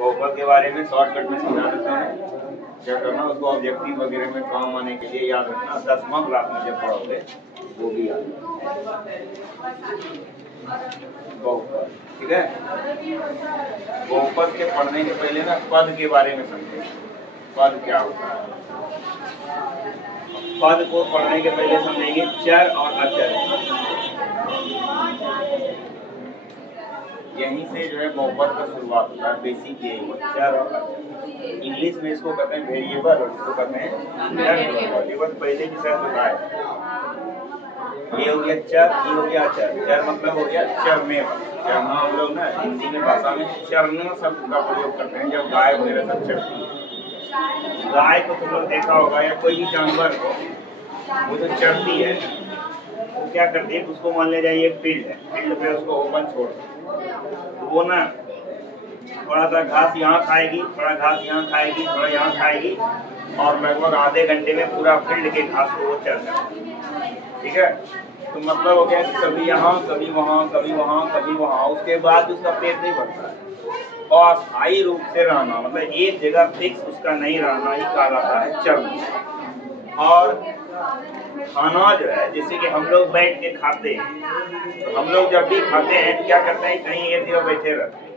बहुपद के बारे में शॉर्टकट में समझा देते हैं। क्या करना, उसको ऑब्जेक्टिव वगैरह में काम आने के लिए याद रखना। 10वां क्लास में जब पढ़ोगे वो भी याद बहुपद, ठीक है। बहुपद के पढ़ने के पहले ना पद के बारे में समझे, पद क्या होता है। पद को पढ़ने के पहले समझेंगे चर और अचर। यहीं से जो है बहुपद का शुरुआत होता है, बेसिक यही चर और अचर। इंग्लिश में इसको कहते हैं वेरिएबल और इसको कहते हैं वेरिएबल। पहले की शर्त बताए, ये हो गया चर, ये हो गया अचर। चर मतलब हो गया चरने वाला। चरना हम लोग ना हिंदी में भाषा में चरना शब्द का प्रयोग करते हैं जब गाय वगैरह सब चरती है। गाय को तुम लोग देखा होगा या कोई भी जानवर हो, वो जो चरती है वो क्या करती है, उसको मान ले जाइए फील्ड है, फील्ड पे उसको ओपन छोड़ दो, वो ना थोड़ा सा घास यहाँ खाएगी, थोड़ा घास यहाँ खाएगी, थोड़ा यहाँ खाएगी और लगभग आधे घंटे में पूरा फील्ड के घास को वो चर जाएगी, ठीक है। तो मतलब हो गया कि कभी यहाँ कभी वहाँ कभी वहाँ कभी वहाँ, उसके बाद उसका पेट नहीं भरता है। और अस्थायी रूप से रहना मतलब एक जगह फिक्स उसका नहीं रहना ही कहलाता है चरना। और खाना जो है, जैसे कि हम लोग बैठ के खाते हैं, तो हम लोग जब भी खाते हैं तो क्या करते हैं, कहीं एक जगह बैठे रहते हैं,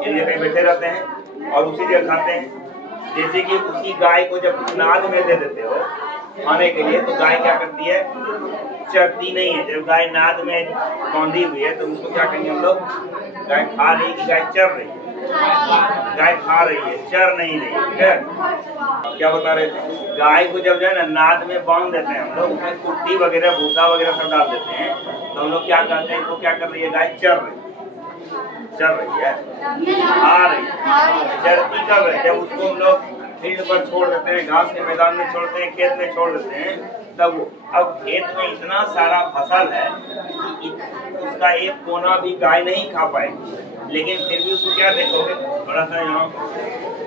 एक जगह बैठे रहते हैं और उसी जगह खाते हैं। जैसे कि उसी गाय को जब नाद में दे देते हो खाने के लिए, तो गाय क्या करती है, चरती नहीं है। जब गाय नाद में बांधी हुई है तो उसको क्या कहेंगे हम लोग, गाय खा रही है कि गाय चर रही है, गाय खा रही है, चर नहीं रही, ठीक है। क्या बता रहे थे, गाय को जब जो है ना नाद में बांध देते हैं हम लोग, उसमें कुट्टी वगैरह भूसा वगैरह सब डाल देते हैं, तो हम लोग क्या करते हैं, तो क्या कर रही है, गाय चर रही है, खा रही है। चरती कब है, जब उसको हम लोग फील्ड पर छोड़ देते हैं, घास के मैदान में छोड़ते हैं, खेत में छोड़ देते हैं, तब अब खेत में इतना सारा फसल है कि उसका एक कोना भी गाय नहीं खा पाएगी, लेकिन फिर भी उसको क्या देखोगे, थोड़ा सा यहाँ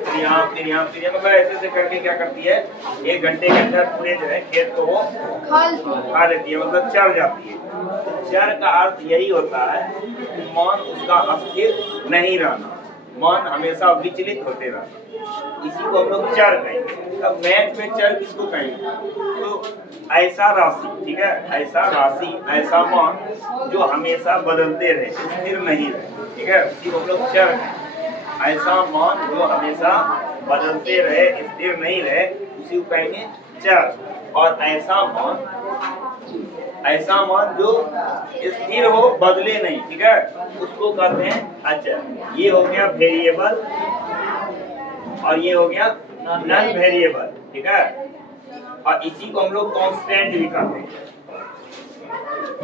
फिर यहाँ फिर यहाँ फिर मतलब ऐसे करके क्या करती है, 1 घंटे के अंदर पूरे जो है खेत को वो खा लेती है, मतलब चर जाती है। तो चर का अर्थ यही होता है कि मन उसका अस्थिर नहीं रहना, मन हमेशा विचलित होते रहना, इसी को हम लोग चर कहेंगे। अब मैथ में चर किसको कहेंगे, तो ऐसा राशि, ठीक है, ऐसा राशि, ऐसा मान जो हमेशा बदलते रहे, स्थिर नहीं रहे, ठीक है, उसी को हम लोग चर कहेंगे। ऐसा मान जो हमेशा बदलते रहे, स्थिर नहीं रहे, उसी को कहेंगे चर। और ऐसा मान जो स्थिर हो, बदले नहीं, ठीक है, उसको कहते हैं अचर। ये हो गया वेरिएबल और ये हो गया नॉन वेरिएबल, ठीक है। और इसी को हम लोग कांस्टेंट भी कहते हैं।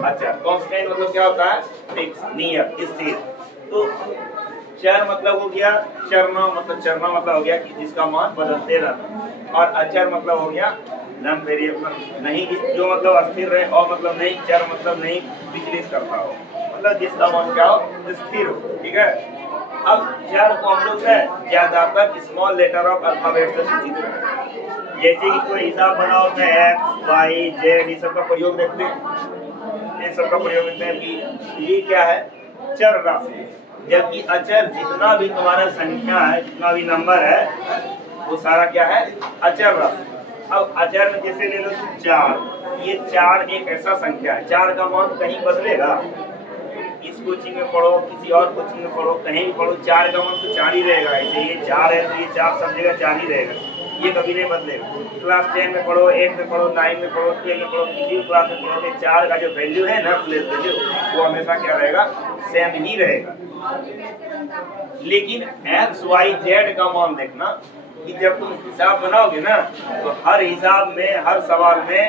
अच्छा, कांस्टेंट मतलब क्या होता है, फिक्स, नियत, स्थिर। तो चर मतलब हो गया चरना, मतलब चरना मतलब हो गया कि जिसका मान बदलते रहना, और अचर मतलब हो गया नॉन वेरिएबल, नहीं जो मतलब अस्थिर रहे, और मतलब नहीं, चर मतलब नहीं विचलित करता हो, मतलब जिसका मान क्या हो, स्थिर हो, ठीक है। अब चर को हम लोग ज्यादातर स्मॉल लेटर ऑफ अल्फाबेट से सूचित करते हैं। जैसे कि कोई हिसाब बनाओ तो एक्स वाई जेड, ये सब का प्रयोग देखते हैं, ये सब का प्रयोग देखते हैं कि ये क्या है, चर राशि। जबकि अचर जितना भी तुम्हारा संख्या है, जितना भी नंबर है, वो सारा क्या है, अचर राशि। अब अचर में जैसे ले लो 4, ये 4 एक ऐसा संख्या है, 4 का मान कहीं बदलेगा, इस कोचिंग में पढ़ो, किसी और कोचिंग में पढ़ो, कहीं भी पढ़ो, 4 का मान तो 4 ही रहेगा। ऐसे ये 4 है तो ये 4 सब जगह 4 ही रहेगा, ये कभी नहीं बदलेगा। क्लास 10 में पढ़ो, 8 में पढ़ो, 9 में पढ़ो, 12 में पढ़ो, किसी क्लास में पढ़ोगे, 4 का जो वैल्यू है ना, प्लेस वैल्यू, वो हमेशा क्या रहेगा, सेम ही रहेगा। लेकिन एक्स वाई जेड का मान देखना कि जब तुम हिसाब बनाओगे ना, तो हर हिसाब में, हर सवाल में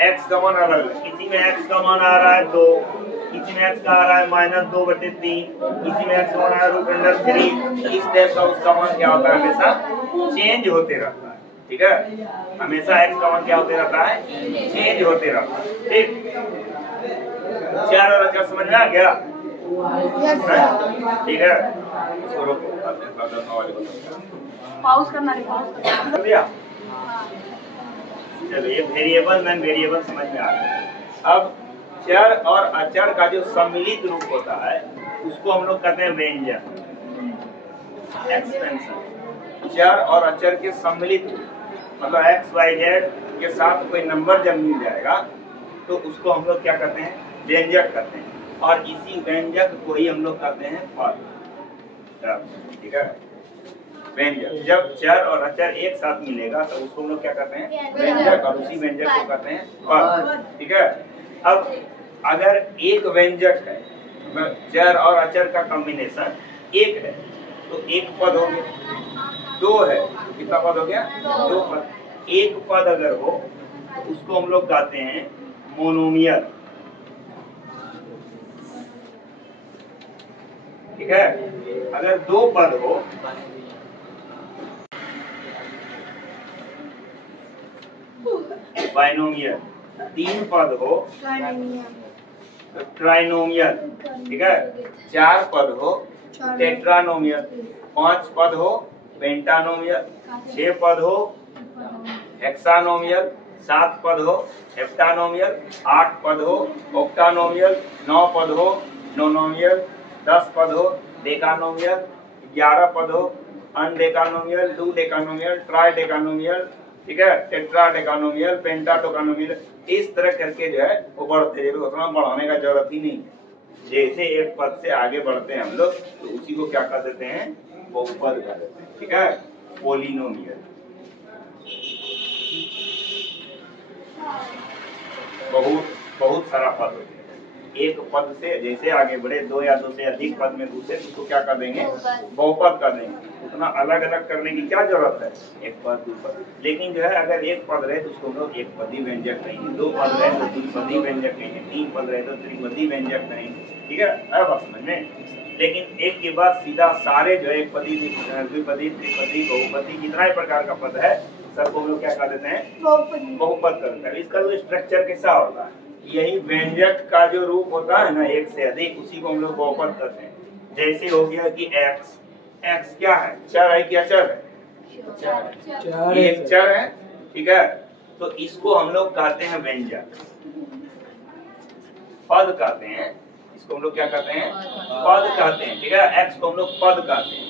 एक्स का मान अलग है। किसी में एक्स का मान आ रहा है 2, किसी में एक्स का आ रहा है -2/3, किसी में एक्स का मान आ रहा है √3। इस टाइप का उसका मान क्या होता है, हमेशा चेंज होते रहता है, ठीक है। हमेशा एक्स का मान क्या होते रहता है, चेंज होते रहता है, ठीक। चार और अचर समझ में आ गया, ठीक है। पॉज करना है, पॉज कर दिया। चलो, ये वेरिएबल नॉन वेरिएबल समझ में आ गया। अब चर और अचर का जो सम्मिलित रूप होता है, उसको हम लोग कहते हैं व्यंजन। एक्सपेंशन। चर और अचर के सम्मिलित मतलब एक्स वाई जेड के साथ कोई नंबर जब मिल जाएगा तो उसको हम लोग क्या करते हैं, व्यंजक करते हैं, और इसी व्यंजक को ही हम लोग कहते हैं पद। ठीक है, व्यंजक जब चर और अचर एक साथ मिलेगा तो उसको हम लोग क्या कहते हैं, व्यंजक, और उसी व्यंजक को कहते हैं पद। ठीक है, अब अगर एक व्यंजक है, चर और अचर का कॉम्बिनेशन एक है तो एक पद हो गया। दो है, कितना पद हो गया, दो पद। एक पद अगर हो तो उसको हम लोग कहते हैं मोनोमियल। ठीक है, अगर दो पद हो, बाइनोमियल। तीन पद हो तो ट्राइनोमियल। ठीक है, चार पद हो टेट्रानोमियल, पांच पद हो पेंटानोमियल, छह पद हो हेक्सानोमियल, सात पद हो हेप्टानोमियल, आठ पद हो ऑक्टानोमियल, नौ पद हो नोनोमियल, 10 पद हो डेकानोमियल, 11 पद हो अनडेकानोमियल, डूडेकानोमियल, ट्राइडेकानोमियल, ठीक है, टेट्राडेकानोमियल, पेंटाटोकानोमियल। इस तरह करके जो है वो बढ़ते हैं, उतना बढ़ाने का जरूरत ही नहीं। जैसे एक पद से आगे बढ़ते हैं हम लोग तो उसी को क्या कर देते हैं, बहुपद कर देते हैं। ठीक है, पोलिनोमियल। बहुत सारा पद होते हैं। एक पद से जैसे आगे बढ़े, दो या दो से अधिक पद में घुसे तो उसको क्या कर देंगे, बहुपद कर देंगे। उतना अलग अलग करने की क्या जरूरत है, एक पद दो पद। लेकिन जो है अगर एक पद रहे तो उसको हम लोग एक पदी व्यंजक कहेंगे, दो पद रहे तो द्विपदी व्यंजक कहेंगे, तीन पद रहे तो त्रिपदी व्यंजक कहेंगे। ठीक है, अब बात समझ में। लेकिन एक के बाद सीधा सारे जो है एक पदी, द्विपदी, त्रिपदी, बहुपदी, जितना ही प्रकार का पद है सबको हम लोग क्या कर देते हैं, बहुपद कर देते हैं। इसका जो स्ट्रक्चर कैसा होता है, यही व्यंजक का जो रूप होता है ना एक से अधिक, उसी को हम लोग बहुपद करते हैं। जैसे हो गया कि एक्स, एक्स क्या है, चर है कि अचर है, एक चर है। ठीक है, तो इसको हम लोग कहते हैं व्यंजक, पद कहते हैं। इसको हम लोग क्या कहते हैं, पद कहते हैं। ठीक है, एक्स को हम लोग पद कहते हैं,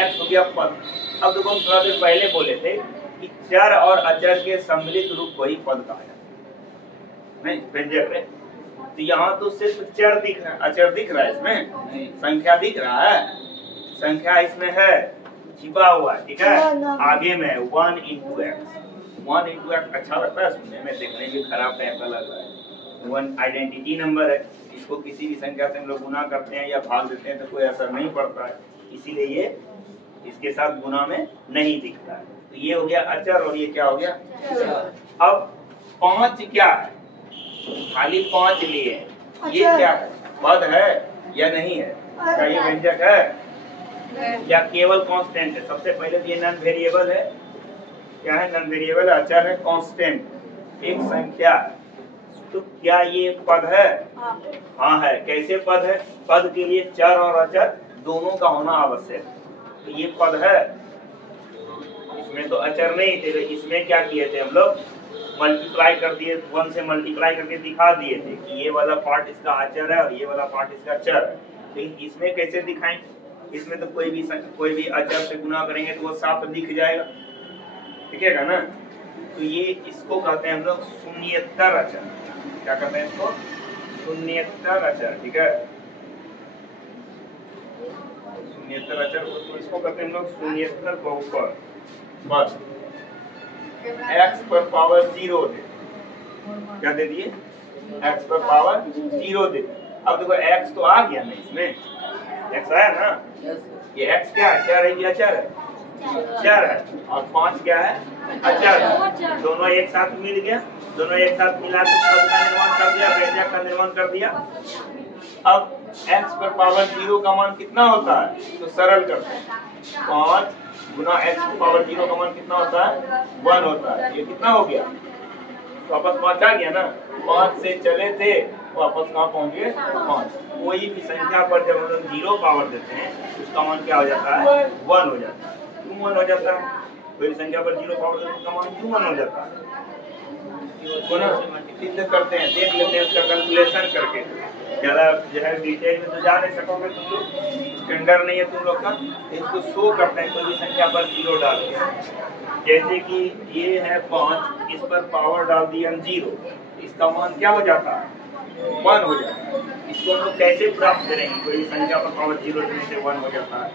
एक्स हो गया पद। अब देखो हम थोड़ा देर पहले बोले थे कि चर और अचर के सम्मिलित रूप को ही पद कहा जाता है, नहीं व्यंजक है। तो यहाँ तो सिर्फ चर दिख रहा है, अचर दिख रहा है, इसमें संख्या दिख रहा है, संख्या इसमें है, छिपा हुआ है। ठीक है, आगे में 1 into x, 1 into x अच्छा लगता है सुनने में, देखने में खराब टाइप का लग रहा है। 1 आइडेंटिटी नंबर है, इसको किसी भी संख्या से हम लोग गुना करते हैं या भाग देते हैं तो कोई असर नहीं पड़ता है, इसीलिए ये इसके साथ गुना में नहीं दिखता है। तो ये हो गया अचर और ये क्या हो गया। अब 5 क्या है, खाली 5 लिए, ये क्या है, पद है या नहीं है, क्या ये व्यंजक है या केवल कांस्टेंट है। सबसे पहले तो ये नॉन वेरिएबल है, क्या है, नॉन वेरिएबल अचर है, कांस्टेंट एक संख्या है। तो क्या ये पद है, हाँ है। कैसे पद है, पद के लिए चर और अचर दोनों का होना आवश्यक है। तो ये पद है, इसमें तो अचर नहीं थे, इसमें क्या किए थे हम लोग, मल्टीप्लाई कर दिए, 1 से मल्टीप्लाई करके दिखा दिए थे कि ये वाला पार्ट इसका अचर है और ये वाला पार्ट इसका चर है। लेकिन इसमें कैसे दिखाएंगे, इसमें तो कोई भी अचर से गुना करेंगे तो वो साफ दिख जाएगा, दिखेगा ना। तो ये इसको कहते हैं हम लोग शून्येतर अचर। क्या कहते हैं इसको, शून्येतर अचर। ठीक है, शून्येतर अचर, तो इसको कहते हैं हम लोग शून्येतर बहुपद। बस x पर पावर 0 दे, क्या दे दिए, x पर पावर 0 दे। अब देखो x तो आ गया ना, इसमें x आया ना, ये x क्या है, चर है कि अचर है, चर है, और 5 क्या है, अचर है। दोनों एक साथ मिल गया, दोनों एक साथ मिला तो पद का निर्माण कर दिया, व्यंजक का निर्माण कर दिया। अब x पर पावर 0 का मान कितना होता है, तो सरल करते हैं, 5 गुना x पर पावर 0 का मान कितना होता है, 1 होता है। ये कितना हो गया, वापस 5 आ गया ना, 5 से चले थे वापस कहाँ पहुंच गए, 5। कोई भी संख्या पर जब हम लोग 0 पावर देते हैं उसका मान क्या हो जाता है, 1 हो जाता है, 1 हो जाता है। कोई संख्या पर 0 पावर देते हैं उसका मान 1 हो जाता है। सिद्ध करते हैं, देख लेते हैं उसका कैलकुलेशन करके। ज्यादा जो है डिटेल में तो जा नहीं सकोगे तुम लोग, स्टैंडर्ड नहीं है तुम लोग का। इसको शो करते हैं कोई भी संख्या पर 0 डाल के। जैसे कि ये है 5, इस पर पावर डाल दिया 0, इसका मान क्या हो जाता है? 1 हो जाता है। इसको हम लोग कैसे प्राप्त करेंगे? कोई भी संख्या पर पावर 0 देने से 1 हो जाता है।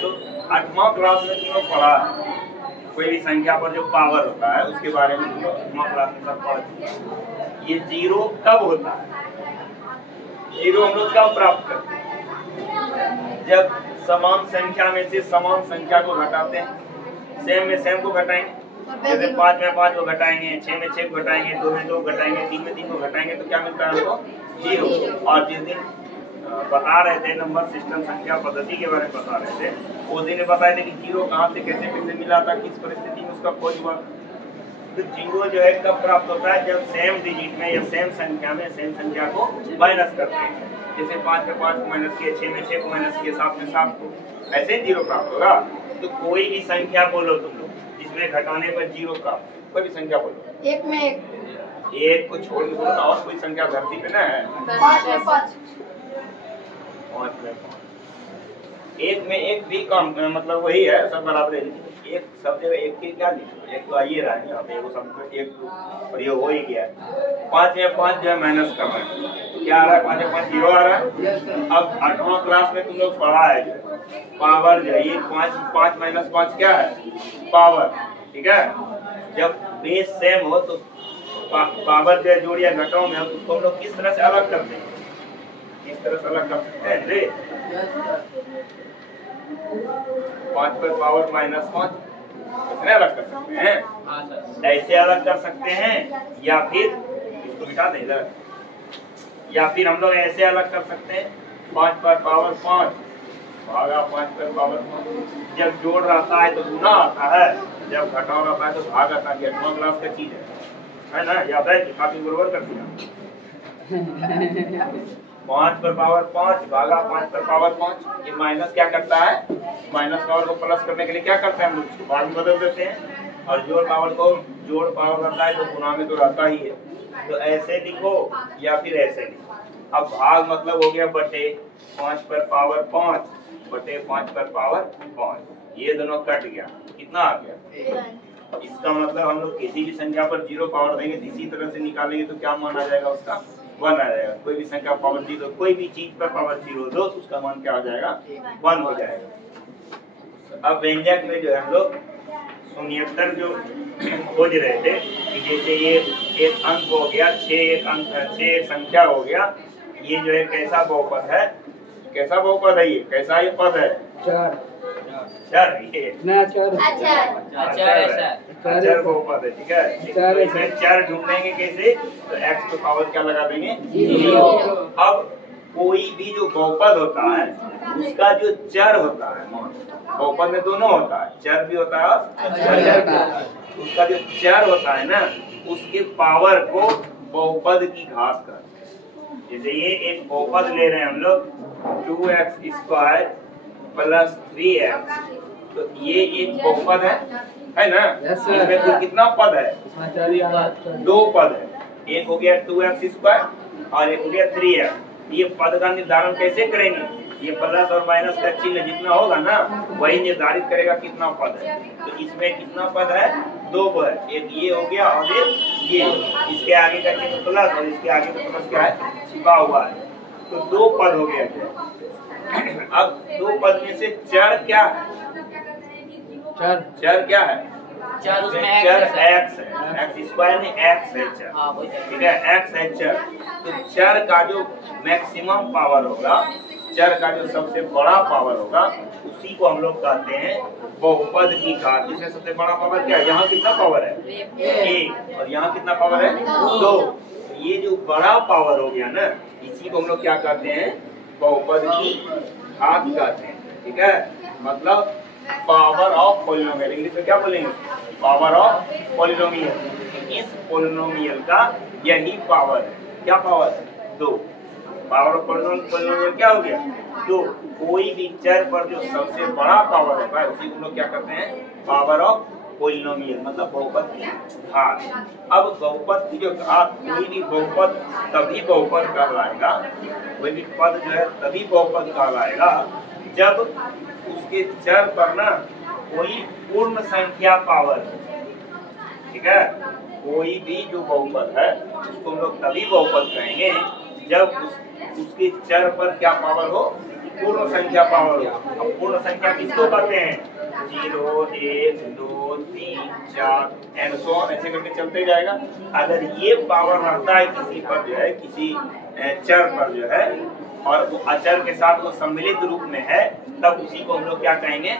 तो 8वां क्लास में तुम लोग पढ़ा है, कोई भी संख्या पर जो पावर होता है उसके बारे में तुम लोग 8वां क्लास में सब पढ़ चुके हैं। ये 0 कब होता है? 0 हम लोग कब प्राप्त करते हैं? जब समान संख्या में से समान संख्या को घटाते हैं। सेम में सेम को घटाएंगे, जैसे 5 में 5 को घटाएंगे, 6 में 6 को घटाएंगे, 2 में 2 घटाएंगे, 3 में 3 को घटाएंगे तो क्या मिलता है हमको? 0। और जिस दिन बता रहे थे नंबर सिस्टम संख्या पद्धति के बारे में बता रहे थे, उस दिन बताए थे कि 0 कहाँ से कैसे कैसे मिला था, किस परिस्थिति में उसका खोज हुआ। तो 0 जो है कब प्राप्त होता है? जब सेम डिजिट में या सेम संख्या में सेम संख्या को माइनस करते हैं। जैसे 5 में 5 को माइनस किया, 6 में 6 को माइनस किया, 7 में 7 को, ऐसे 0 प्राप्त होगा। तो कोई भी संख्या बोलो तुम लोग जिसमें घटाने पर 0 प्राप्त, कोई भी संख्या बोलो। 1 में 1, 1 को छोड़ के बोलो ना, और कोई संख्या धरती पे ना है। 5 में 5, 5 में 5, 1 में 1 भी कम, मतलब वही है, सब बराबर है। एक सब जगह एक के क्या लिखो, एक तो आइए रहा है यहाँ पे, एगो सब एक और ये हो ही गया। 5 में 5 जो है माइनस कर रहे हैं तो क्या आ रहा है? 5 में 5 0 आ रहा है। अब 8वां क्लास में तुम लोग पढ़ा है जो पावर जो है, ये 5 माइनस 5 क्या है? पावर। ठीक है, जब बेस सेम हो तो पावर जो है जोड़ या घटाओ में उसको हम लोग किस तरह से अलग करते हैं? किस तरह से अलग कर सकते हैं रे? 5 पर पावर माइनस 5 कितने अलग कर सकते हैं? ऐसे अलग कर सकते हैं, या फिर इसको मिटा दें इधर, या फिर हम लोग ऐसे अलग कर सकते हैं 5 पर पावर 5 भागा 5 पर पावर 5। जब जोड़ रहता है तो गुना आता है, जब घटाव रहता है तो भाग आता है। 8वां क्लास का चीज है ना? याद है कि काफी बराबर कर दिया। 5 पर पावर 5 भागा 5 पर पावर 5। ये माइनस क्या करता है? माइनस पावर को प्लस करने के लिए क्या करते हैं हम लोग? भाग में बदल देते हैं। और जोड़ पावर को जोड़ पावर रहता है तो गुना में तो रहता ही है। तो ऐसे लिखो या फिर ऐसे लिखो। अब भाग मतलब हो गया बटे 5 पर पावर 5 बटे 5 पर पावर 5। ये दोनों कट गया, कितना आ गया? इसका मतलब हम लोग किसी भी संख्या पर 0 पावर देंगे तो इसी तरह से निकालेंगे तो क्या मान आ जाएगा? उसका 1 आ जाएगा। कोई भी संख्या पावर 0, कोई भी चीज पर पावर 0 दो तो उसका मान क्या हो जाएगा? 1 हो जाएगा। अब व्यंजक में जो है हम लोग शून्येतर जो खोज रहे थे कि जैसे ये एक अंक हो गया, 6 एक संख्या हो गया, ये जो है कैसा बहुपद है? कैसा बहुपद है ये? कैसा ये पद है? चर। ये चर बहुपद है। ठीक है, तो इसमें चर ढूंढेंगे कैसे? तो x को पावर क्या लगा देंगे? 0। अब कोई भी जो बहुपद होता है उसका जो चर होता है, बहुपद में दोनों होता है, चर भी होता है और अचर भी होता है। उसका जो चर होता है ना, उसके पावर को बहुपद की घात करते हैं। जैसे ये एक बहुपद ले रहे हैं हम लोग 2x² प्लस 3x, तो ये एक बहुपद है ना? इसमें कुल कितना पद है? 2 पद है। एक हो गया 2x² और एक हो गया 3x। ये पद का निर्धारण कैसे करेंगे? ये प्लस और माइनस का चिन्ह जितना होगा ना वही निर्धारित करेगा कितना पद है। तो इसमें कितना पद है? 2 पद। एक ये हो गया और एक ये, इसके आगे का चिन्ह प्लस और इसके आगे का प्लस क्या है? छिपा हुआ है। तो 2 पद हो गया। अब 2 पद में से चर क्या है? चर क्या है? चर उसमें चर x है, x² में x है चर। ठीक है, x है चर। तो चर का जो मैक्सिमम पावर होगा, चर का जो सबसे बड़ा पावर होगा, उसी को हम लोग कहते हैं बहुपद की घात। जिसमें सबसे बड़ा पावर क्या है? यहाँ कितना पावर है? 1। और यहाँ कितना पावर है? 2। ये जो बड़ा पावर हो गया ना, इसी को हम लोग क्या कहते हैं? बहुपद की घात कहते हैं। ठीक है, मतलब पावर ऑफ पॉलिनोमियल। इंग्लिश में क्या बोलेंगे? Power of polynomial. इस पॉलिनोमियल का यही पावर है। क्या पावर है? 2। पावर ऑफ पॉलिनोमियल क्या हो गया? 2। कोई भी चर पर जो सबसे बड़ा पावर होगा उसी को लोग क्या करते हैं? पावर ऑफ पोलिनोमियल मतलब बहुपद की घात। अब बहुपद की जो घात, कोई भी बहुपद तभी बहुपद कहलाएगा, कोई भी पद जो है तभी बहुपद कहलाएगा जब उसके चर पर ना कोई पूर्ण संख्या पावर, ठीक है, कोई भी जो बहुपद है उसको हम लोग तभी बहुपद कहेंगे जब उसके चर पर क्या पावर हो, पूर्ण संख्या पावर हो। अब पूर्ण संख्या किसको कहते हैं? 0, 1, 2, 3, 4 एंड सो ऑन, ऐसे करके चलते जाएगा। अगर ये पावर रहता है किसी पर जो है, किसी चर पर जो है, और वो अचर के साथ वो सम्मिलित रूप में है, तब उसी को हम लोग क्या कहेंगे?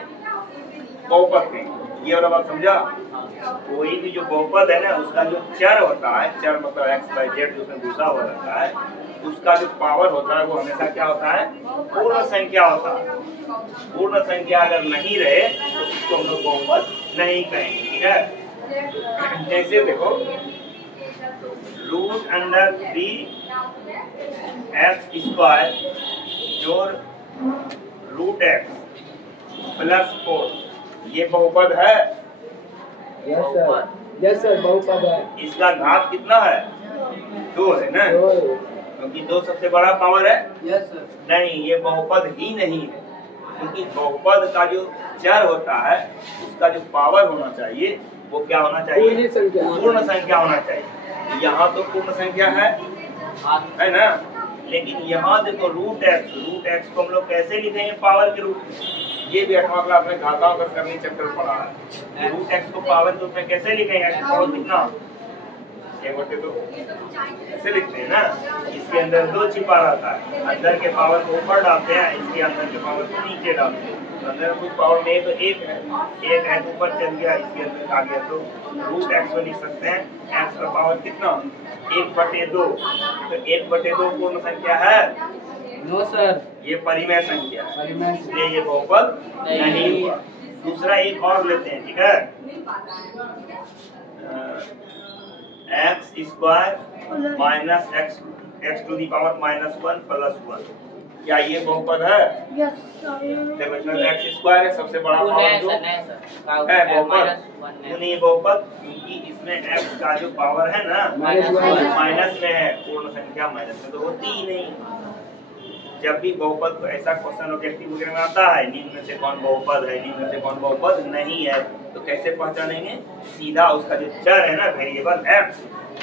बहुपद कहेंगे। ये वाला बात समझा? कोई भी जो बहुपद है ना, उसका जो चर होता है, चर मतलब x, y, z जो उसमें घुसा हुआ रहता है, उसका जो पावर होता है वो हमेशा क्या होता है? पूर्ण संख्या होता है। पूर्ण संख्या अगर नहीं रहे तो उसको हम लोग बहुपद नहीं कहेंगे, ठीक है? जैसे देखो, √3 x² जोड़ √x प्लस 4, ये बहुपद है? यस सर बहुपद है। इसका घात कितना है? 2 है ना, क्योंकि 2 सबसे बड़ा पावर है। Yes sir. नहीं, ये बहुपद ही नहीं है, क्योंकि बहुपद का जो चर होता है उसका जो पावर होना चाहिए वो क्या होना चाहिए? पूर्ण संख्या होना चाहिए। यहाँ तो पूर्ण संख्या है ना, लेकिन यहाँ देखो √x को हम लोग कैसे लिखेंगे? पावर के रूप में। ये भी 8वां क्लास में घाताओं का करनी चक्कर पड़ा है। √x को पावर के रूप में कैसे लिखेंगे? पावर कितना? 1/2 ऐसे लिखते हैं ना। इसके अंदर 2 छिपा रहता है, अंदर के पावर को ऊपर डालते हैं, इसके अंदर के पावर को नीचे डालते हैं। तो अंदर कुछ पावर में तो 1 है, 1 है तो ऊपर चल गया, इसके अंदर आ गया, तो √x को लिख सकते हैं। x का पावर कितना? 1/2। तो 1/2 पूर्ण संख्या है? नो सर, ये परिमेय संख्या है, परिमेय इसलिए ये बहुपद नहीं हुआ। दूसरा एक और लेते हैं, ठीक है? x² minus x to the power -1 plus 1, क्या ये बहुपद है? मतलब x² है, सबसे बड़ा पावर 2 है बहुपद, नहीं बहुपद, क्योंकि इसमें x का जो पावर है ना माइनस में है, पूर्ण संख्या माइनस में तो होती ही नहीं। जब भी बहुपद को ऐसा क्वेश्चन ऑब्जेक्टिव वगैरह में आता है, निम्न में से कौन बहुपद है, निम्न में से कौन बहुपद नहीं है, तो कैसे पहचानेंगे? सीधा उसका जो चर है ना, वेरिएबल x,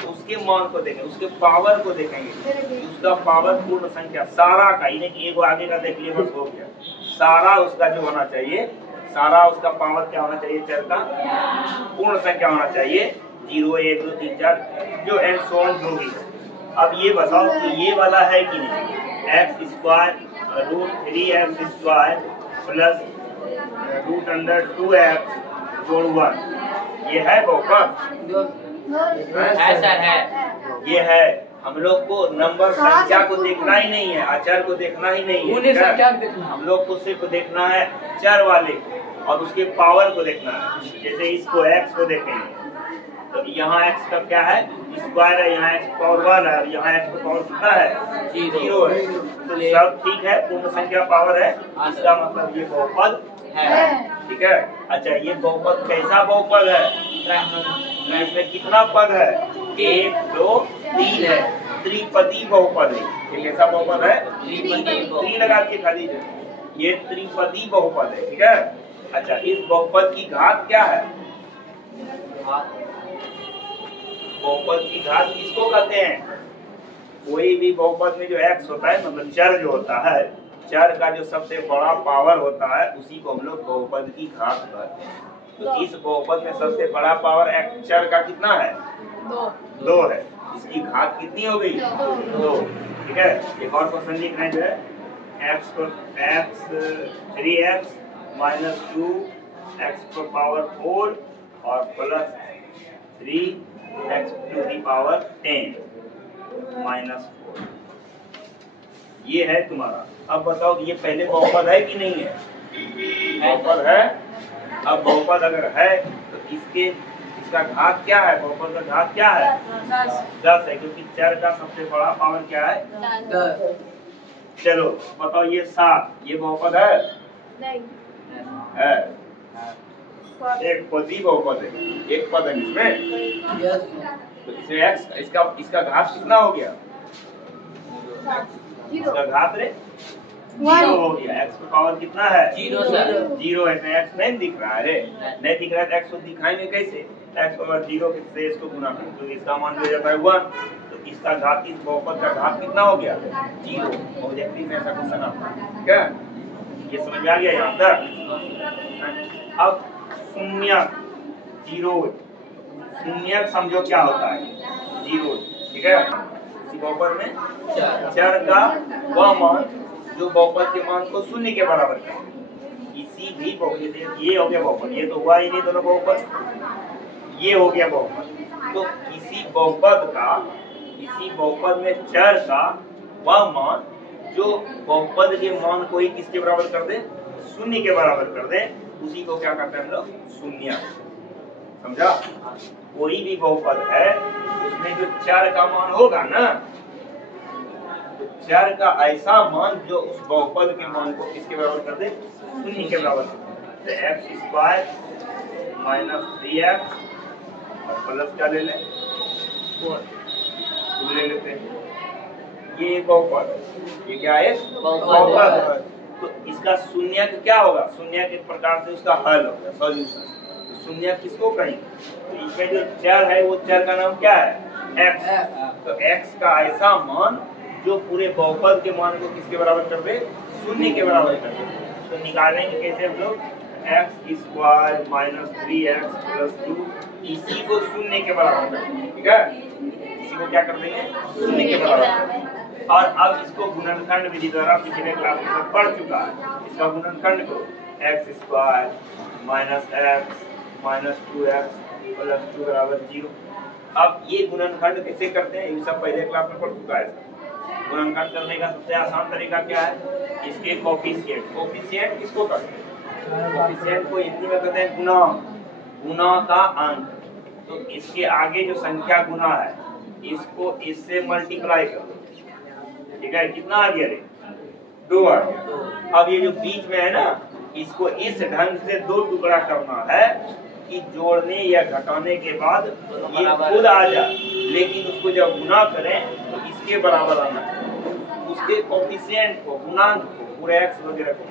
तो उसके मान को देखेंगे, उसके पावर को देखेंगे। उसका पावर पूर्ण संख्या सारा का, यानी कि एक आगे का देख लिए बस हो गया, सारा उसका जो होना चाहिए, सारा उसका पावर क्या होना चाहिए? चर का पूर्ण संख्या होना चाहिए। 0, 1, 2, 3, 4 जो एंड सो ऑन जो भी। अब ये बताओ कि ये वाला है कि नहीं? x² √3x² प्लस √2x जोड़ 1, ये है बहुपद? है। ये है। हम लोग को नंबर संख्या को देखना ही नहीं है, अचर को देखना ही नहीं है, हम लोग को सिर्फ देखना है चर वाले को और उसके पावर को देखना है। जैसे इसको x को देखेंगे तो यहाँ x का क्या है? स्क्वायर है, यहाँ x पावर 1 है, यहाँ x का पावर कितना है? 0 है। तो सब ठीक है, पूर्ण संख्या पावर है, इसका मतलब ये बहुपद है, ठीक है? अच्छा, ये बहुपद कैसा बहुपद है? इसमें कितना पद है? 1, 2, 3 है, त्रिपदी बहुपद है। ये कैसा बहुपद है? 3 लगा के खाली, ये त्रिपदी बहुपद है, ठीक है? अच्छा, इस बहुपद की घात क्या है? बहुपद की घात किसको कहते हैं? कोई भी बहुपद में जो x होता है, मतलब चर जो होता है, चर का जो सबसे बड़ा पावर होता है, उसी को हम लोग बहुपद की घात कहते हैं। तो इस बहुपद में सबसे बड़ा पावर x चर का कितना है? 2 है। इसकी घात कितनी हो गई? 2, ठीक है? एक और क्वेश्चन लिख रहे हैं जो है x3x माइनस 2x पर पावर 4 और plus 3x to the power 10 minus 4, ये है तुम्हारा। अब बताओ कि ये पहले बहुपद है कि नहीं है? बहुपद है। अब बहुपद अगर है तो इसका घात क्या है? बहुपद का घात क्या है? 10 है, क्योंकि चर का सबसे बड़ा पावर क्या है? 10। चलो बताओ, ये 7, ये बहुपद है? नहीं है। एक पद ही बहुपद है, एक पद है इसमें। Yes. तो इसमें x इसका घात कितना हो गया? इसका घात रे 0 हो गया। x का पावर कितना है? 0 सर। 0 है। तो x नहीं दिख रहा है रे, नहीं दिख रहा है तो x को दिखाएंगे कैसे? x पावर 0 से इसको गुना करें तो इसका मान हो जाता है 1। तो इसका घात, इस बहुपद का घात कितना हो गया? 0। ऑब्जेक्टिव में ऐसा क्वेश्चन आता है, ठीक है? ये समझ में आ गया यहाँ तक? अब शून्यक 0, शून्यक समझो क्या होता है? 0, ठीक है? इसी बहुपद में चर का वह मान जो बहुपद के मान को शून्य के बराबर है। इसी भी बहुपद, ये हो गया बहुपद, ये तो हुआ ही नहीं दोनों बहुपद, ये हो गया बहुपद। तो इसी बहुपद में चर का वह मान जो बहुपद के मान को ही किसके बराबर कर दे? शून्य के बराबर कर दे, उसी को क्या कहते हैं हम लोग? शून्य। समझा? कोई भी बहुपद है उसमें जो चर का मान होगा ना, तो चर का ऐसा मान जो उस बहुपद के मान को किसके बराबर कर दे? शून्य के बराबर कर दे। x² माइनस 3x और प्लस क्या ले लें? 4 ले लेते हैं। ये बहुपद, ये क्या है? बहुपद। तो इसका शून्य क्या होगा? शून्य के प्रकार से उसका हल होगा, सॉल्यूशन। शून्य किसको कहेंगे? तो इसमें जो चर है वो चर का नाम क्या है? x। तो x का ऐसा मान जो पूरे बहुपद के मान को किसके बराबर कर दे? शून्य के बराबर कर दे। तो निकालेंगे कैसे हम लोग? x² माइनस 3x प्लस 2, इसी को शून्य के बराबर कर देंगे, ठीक है? इसी को क्या कर देंगे? शून्य के बराबर कर देंगे। और अब इसको गुणनखंड विधि द्वारा पिछले क्लास में पढ़ चुका है। इसका गुणनखंड को x² minus x minus 2x plus 2 बराबर 0। अब ये गुणनखंड कैसे करते हैं ये सब पहले क्लास में पढ़ चुका है। गुणनखंड करने का सबसे आसान तरीका क्या है? इसके कोफिशिएंट। कोफिशिएंट किसको कहते हैं? कोफिशिएंट को हिंदी में कहते हैं गुणा, गुणा का अंक। तो इसके आगे जो संख्या गुना है इसको इससे मल्टीप्लाई कर दो, ठीक है? कितना आ गया रे? 2 आ गया। अब ये जो बीच में है ना, इसको इस ढंग से 2 टुकड़ा करना है कि जोड़ने या घटाने के बाद ये खुद आ जाए, लेकिन उसको जब गुना करें तो इसके बराबर आना चाहिए। उसके कोफिशिएंट को, गुणांक को, पूरे x वगैरह को।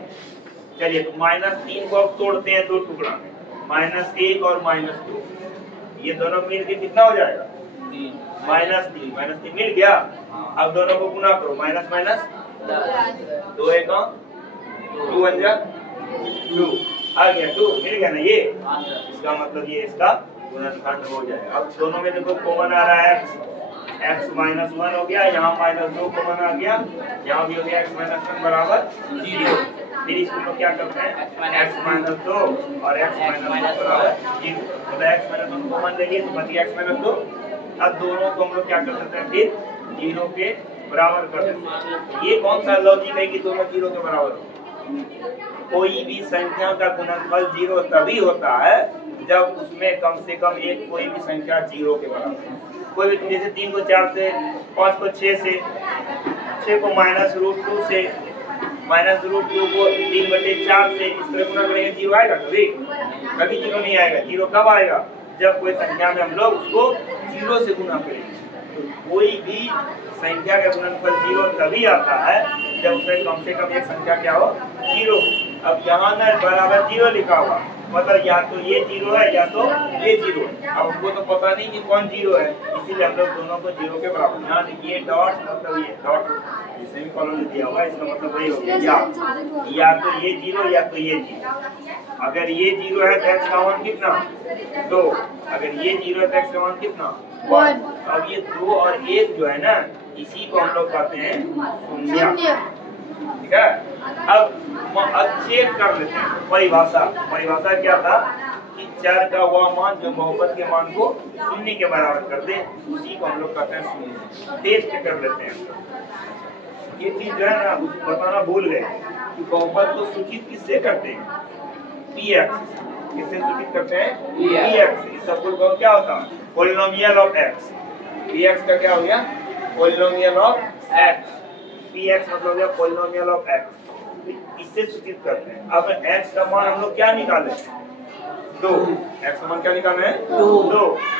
चलिए, तो -3 को अब तोड़ते हैं 2 टुकड़ा में, -1 और -2, ये दोनों मिलके कितना हो जाएगा? -3 मिल गया। अब दोनों को गुना करो, माइनस माइनस 2 1 2 1 2 आ गया, 2 मिल गया ना? ये इसका मतलब ये इसका गुणनखंड हो जाएगा। अब दोनों में देखो कॉमन आ रहा है x -1 हो गया, यहाँ -2 कॉमन आ गया, यहाँ भी हो गया x -1 बराबर 0। फिर इसको लोग क्या करते हैं? x -2 और x -1 बराबर 0। मतलब x -1 कॉमन ले लिए तो बच गया x -2। अब दोनों को हम लोग क्या कर सकते हैं? फिर 0 के बराबर कर देते हैं। ये कौन सा लॉजिक है कि दोनों 0 के बराबर हो? कोई भी संख्या का गुणनफल 0 तभी होता है जब उसमें कम से कम एक कोई भी संख्या 0 के बराबर है। कोई भी, जैसे 3 को 4 से, 5 को 6 से, 6 को -√2 से, -√2 को 3/4 से, इस तरह गुना करेंगे 0 आएगा? कभी 0 नहीं आएगा। 0 कब आएगा? जब कोई संख्या में हम लोग उसको 0 से गुना करेंगे। तो कोई भी संख्या का गुणनफल 0 तभी आता है जब उसमें कम से कम एक संख्या क्या हो? 0। अब यहाँ ना बराबर 0 लिखा हुआ, मतलब या तो ये 0 है या तो ये 0 है। अब हमको तो पता नहीं कि कौन 0 है, इसीलिए हम लोग दोनों को 0 के बराबर। यहाँ देखिए डॉट, मतलब ये डॉट सेमीकोलन दिया हुआ है, इसका मतलब वही हो गया या तो ये 0 या तो ये 0। अगर ये 0 है तो x का मान कितना? 2। अगर ये 0 है तो x का मान कितना? 1। अब ये 2 और 1 जो है ना, इसी को हम लोग कहते हैं शून्य, ठीक है? अब चेक कर लेते हैं परिभाषा। परिभाषा क्या था कि चर का वह मान जो बहुपद के मान को शून्य के बराबर कर दे, उसी को हम लोग कहते हैं शून्य। टेस्ट कर लेते हैं। ये चीज जो है ना बताना भूल गए कि बहुपद को सूचित किससे करते हैं? px। किससे सूचित करते हैं? px। इसका फुल फॉर्म क्या होता है? Polynomial of x। px का क्या हो गया? Polynomial of x। px मतलब हो गया पॉलिनोमियल ऑफ x। इससे सूचित करते हैं। अब x का मान हम लोग क्या निकाले? 2। x का मान क्या निकालना है? 2।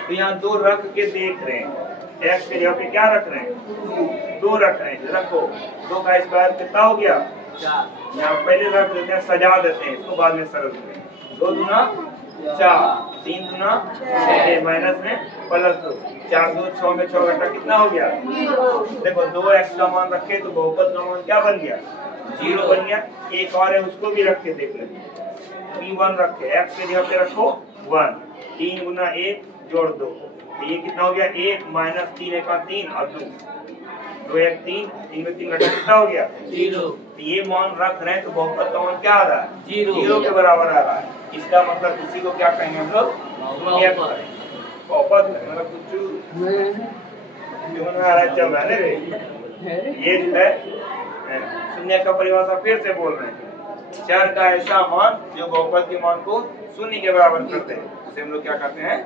तो यहाँ 2 रख के देख रहे हैं, x के जगह पे क्या रख रहे हैं? 2 रख रहे हैं। रखो 2 का स्क्वायर कितना हो गया? 4। यहाँ पहले रख देते हैं, सजा देते हैं इसको, बाद में सरल करें। 2 दूना 4, 3 दूना 6, माइनस में प्लस 2, 4 2 6 में 6 घटा कितना हो गया? देखो 2x का मान रखे तो बहुपद का मान क्या बन गया? 0 बन गया। एक और है उसको भी रख के देख लेते हैं। 1 रखे, x के जगह पे रखो 1, 3 गुना 1 जोड़ 2, ये कितना हो गया? 1 माइनस 3 1 3 और 2, 2 1 3, 3 में 3 घटा कितना हो गया? 0। ये मान रख रहे हैं तो बहुपद का मान क्या आ रहा है? 0 के बराबर आ रहा है। इसका मतलब इसी को क्या कहेंगे हम लोग? बहुपद। मतलब कुछ आ रहा चल रहा है रे। ये जो है शून्य का परिभाषा फिर से बोल रहे हैं, चर का ऐसा मान जो बहुपद के मान को शून्य के बराबर करते हैं उसे हम लोग क्या कहते हैं?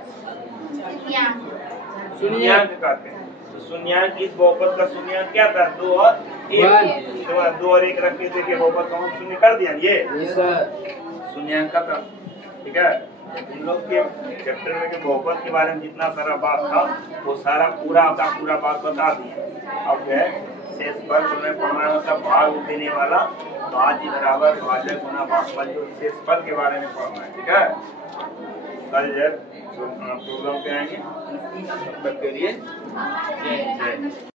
शून्यांक कहते हैं। तो शून्यांक, इस बहुपद का शून्यांक क्या था? 2 और 1। तो 2 और 1 रख के देखिए बहुपद का मान शून्य कर दिया। ये शून्यांक का था। ठीक है, हम लोग के चैप्टर में के बहुपद के बारे में जितना सारा बात था वो सारा पूरा बात बता दिया। अब है शेषफल में पढ़ना, मतलब भाग देने वाला भाज्य बराबर भाजक गुना भागफल, जो शेषफल के बारे में पढ़ना है। ठीक है, कल जब प्रोग्राम पे आएंगे, तब तक के लिए जय जय।